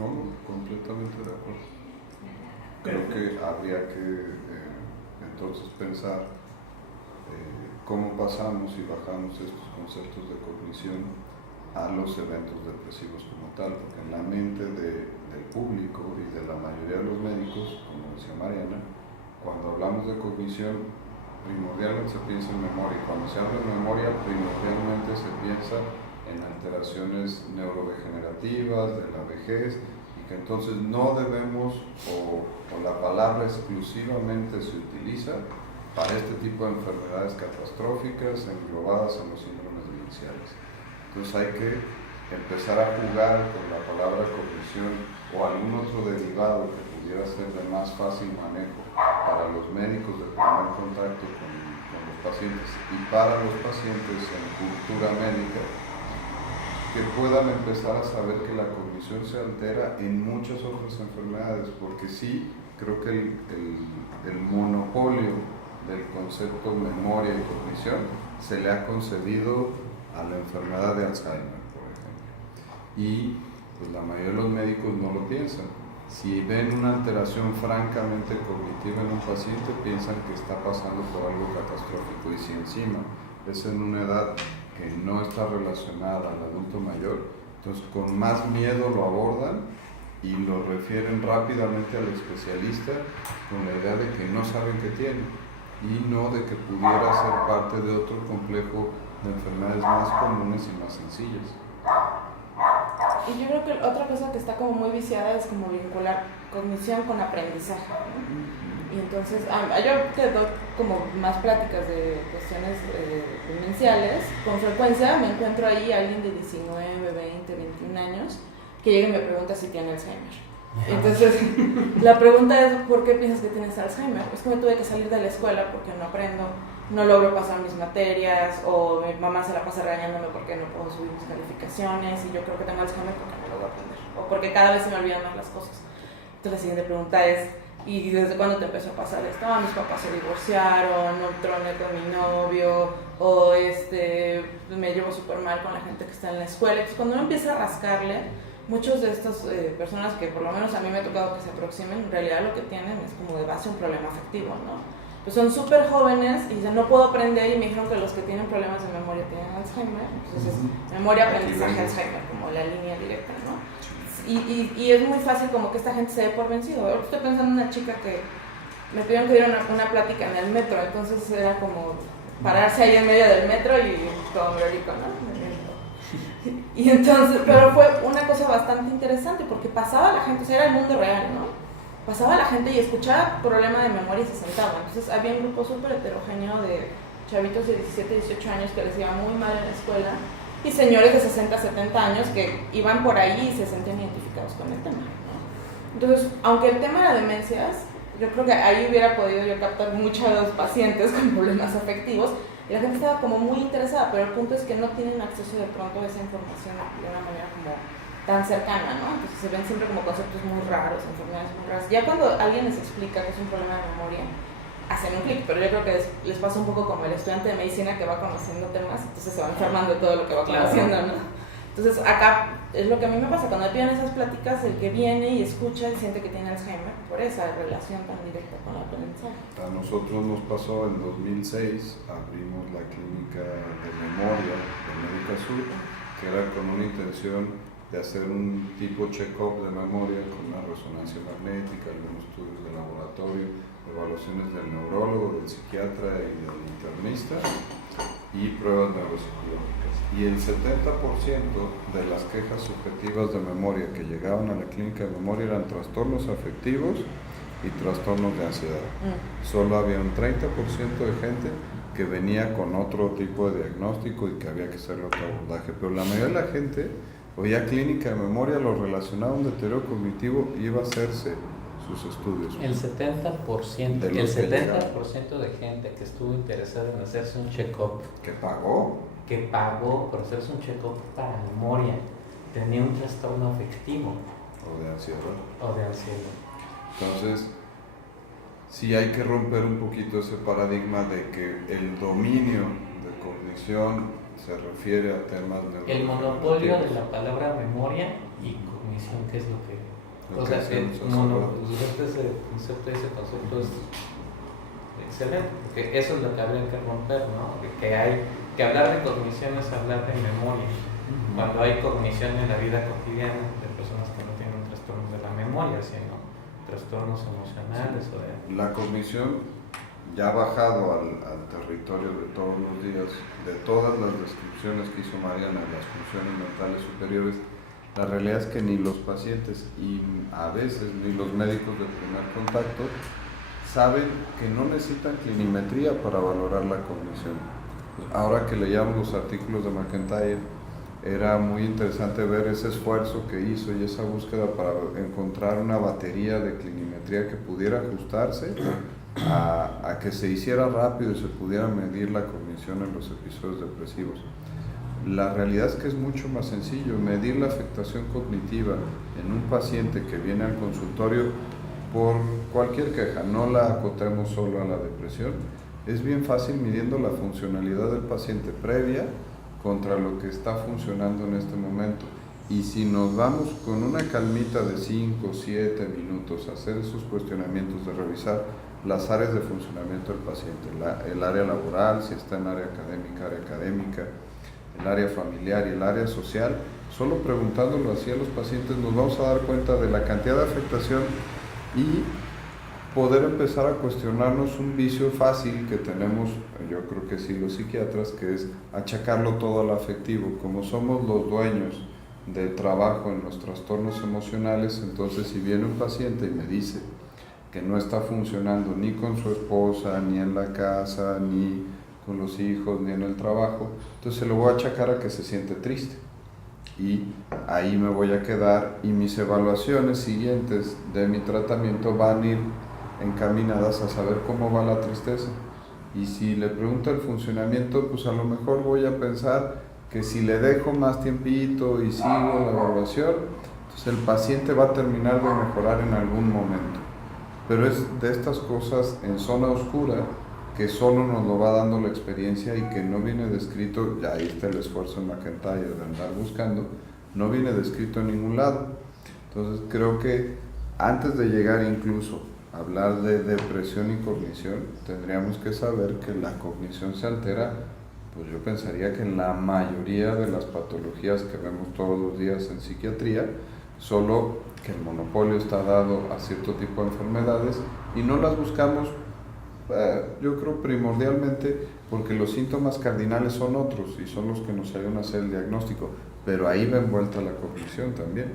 No, completamente de acuerdo. Creo que habría que entonces pensar cómo pasamos y bajamos estos conceptos de cognición a los eventos depresivos como tal, porque en la mente del público y de la mayoría de los médicos, como decía Mariana, cuando hablamos de cognición, primordialmente se piensa en memoria, y cuando se habla de memoria, primordialmente se piensa en alteraciones neurodegenerativas, de la vejez, y que entonces no debemos, o la palabra exclusivamente se utiliza para este tipo de enfermedades catastróficas englobadas en los síndromes demenciales. Entonces hay que empezar a jugar con la palabra cognición o algún otro derivado que pudiera ser de más fácil manejo para los médicos de primer contacto con los pacientes y para los pacientes en cultura médica, que puedan empezar a saber que la cognición se altera en muchas otras enfermedades, porque sí, creo que el monopolio del concepto memoria y cognición se le ha concedido a la enfermedad de Alzheimer, por ejemplo. Y pues la mayoría de los médicos no lo piensan. Si ven una alteración francamente cognitiva en un paciente, piensan que está pasando por algo catastrófico, y si encima es en una edad que no está relacionada al adulto mayor, entonces con más miedo lo abordan y lo refieren rápidamente al especialista con la idea de que no saben qué tiene y no de que pudiera ser parte de otro complejo de enfermedades más comunes y más sencillas. Y yo creo que otra cosa que está como muy viciada es como vincular cognición con aprendizaje, ¿no? Y entonces, yo que doy como más pláticas de cuestiones demenciales, con frecuencia me encuentro ahí alguien de 19, 20, 21 años que llega y me pregunta si tiene Alzheimer. Entonces, la pregunta es, ¿por qué piensas que tienes Alzheimer? Es que me tuve que salir de la escuela porque no aprendo, no logro pasar mis materias, o mi mamá se la pasa regañándome porque no puedo subir mis calificaciones, y yo creo que tengo Alzheimer porque no logro aprender, o porque cada vez se me olvidan más las cosas. Entonces, la siguiente pregunta es, ¿y desde cuándo te empezó a pasar esto? Mis papás se divorciaron, no troné con mi novio, o me llevo súper mal con la gente que está en la escuela. Entonces, cuando uno empieza a rascarle, muchos de estas personas que por lo menos a mí me ha tocado que se aproximen, en realidad lo que tienen es como de base un problema afectivo, ¿no? Pues son súper jóvenes y dicen, no puedo aprender, y me dijeron que los que tienen problemas de memoria tienen Alzheimer. Entonces es memoria, aprendizaje, Alzheimer, como la línea directa, ¿no? Y es muy fácil como que esta gente se dé por vencido. Ahora estoy pensando en una chica que me pidieron que diera una plática en el metro, entonces era como pararse ahí en medio del metro y todo médico, ¿no? Y entonces, pero fue una cosa bastante interesante porque pasaba la gente, o sea, era el mundo real, ¿no? Pasaba la gente y escuchaba problema de memoria y se sentaba. Entonces había un grupo súper heterogéneo de chavitos de 17, 18 años que les iba muy mal en la escuela, y señores de 60, 70 años que iban por ahí y se sentían identificados con el tema, ¿no? Entonces, aunque el tema era demencias, yo creo que ahí hubiera podido yo captar muchos pacientes con problemas afectivos, y la gente estaba como muy interesada, pero el punto es que no tienen acceso de pronto a esa información de una manera como tan cercana, ¿no? Entonces se ven siempre como conceptos muy raros, enfermedades muy raras. Ya cuando alguien les explica que es un problema de memoria, hacen un clic, pero yo creo que les pasa un poco como el estudiante de medicina que va conociendo temas, entonces se va enfermando de todo lo que va conociendo, ¿no? Entonces acá es lo que a mí me pasa, cuando me piden esas pláticas, el que viene y escucha y siente que tiene Alzheimer por esa relación tan directa con el aprendizaje. A nosotros nos pasó en 2006, abrimos la clínica de memoria de Médica Sur, que era con una intención de hacer un tipo check-up de memoria con una resonancia magnética, algunos estudios de laboratorio, evaluaciones del neurólogo, del psiquiatra y del internista, y pruebas neuropsicológicas. Y el 70% de las quejas subjetivas de memoria que llegaban a la clínica de memoria eran trastornos afectivos y trastornos de ansiedad. Solo había un 30% de gente que venía con otro tipo de diagnóstico y que había que hacer otro abordaje, pero la mayoría de la gente oía clínica de memoria, lo relacionaba a un deterioro cognitivo y iba a hacerse sus estudios. El 70%, el 70% de gente que estuvo interesada en hacerse un check-up, que pagó por hacerse un check-up para memoria, tenía un trastorno afectivo o de ansiedad. Entonces, sí hay que romper un poquito ese paradigma de que el dominio de cognición se refiere a temas el monopolio de la palabra memoria y cognición cognición, ¿qué es lo que...? Lo O que sea, hacemos ese concepto es excelente, porque eso es lo que habría que romper, ¿no? Que hablar de cognición es hablar de memoria. Cuando hay cognición en la vida cotidiana de personas que no tienen trastornos de la memoria, sino trastornos emocionales. Sí. La cognición ya ha bajado al territorio de todos los días, de todas las descripciones que hizo Mariana de las funciones mentales superiores. La realidad es que ni los pacientes y a veces ni los médicos de primer contacto saben que no necesitan clinimetría para valorar la cognición. Ahora que leíamos los artículos de McIntyre, era muy interesante ver ese esfuerzo que hizo y esa búsqueda para encontrar una batería de clinimetría que pudiera ajustarse a que se hiciera rápido y se pudiera medir la cognición en los episodios depresivos. La realidad es que es mucho más sencillo medir la afectación cognitiva en un paciente que viene al consultorio por cualquier queja, no la acotemos solo a la depresión. Es bien fácil midiendo la funcionalidad del paciente previa contra lo que está funcionando en este momento. Y si nos vamos con una calmita de 5 o 7 minutos a hacer esos cuestionamientos, de revisar las áreas de funcionamiento del paciente, el área laboral, si está en área académica, el área familiar y el área social, solo preguntándolo así a los pacientes nos vamos a dar cuenta de la cantidad de afectación y poder empezar a cuestionarnos un vicio fácil que tenemos, yo creo que sí los psiquiatras, que es achacarlo todo al afectivo. Como somos los dueños del trabajo en los trastornos emocionales, entonces si viene un paciente y me dice que no está funcionando ni con su esposa, ni en la casa, ni con los hijos, ni en el trabajo, entonces se lo voy a achacar a que se siente triste. Y ahí me voy a quedar y mis evaluaciones siguientes de mi tratamiento van a ir encaminadas a saber cómo va la tristeza. Y si le pregunto el funcionamiento, pues a lo mejor voy a pensar que si le dejo más tiempito y sigo la evaluación, entonces el paciente va a terminar de mejorar en algún momento. Pero es de estas cosas en zona oscura que solo nos lo va dando la experiencia y que no viene descrito, ya ahí está el esfuerzo en McIntyre de andar buscando, no viene descrito en ningún lado. Entonces creo que antes de llegar incluso a hablar de depresión y cognición, tendríamos que saber que la cognición se altera, pues yo pensaría que en la mayoría de las patologías que vemos todos los días en psiquiatría, solo que el monopolio está dado a cierto tipo de enfermedades y no las buscamos, yo creo primordialmente porque los síntomas cardinales son otros y son los que nos ayudan a hacer el diagnóstico, pero ahí va envuelta la cognición también.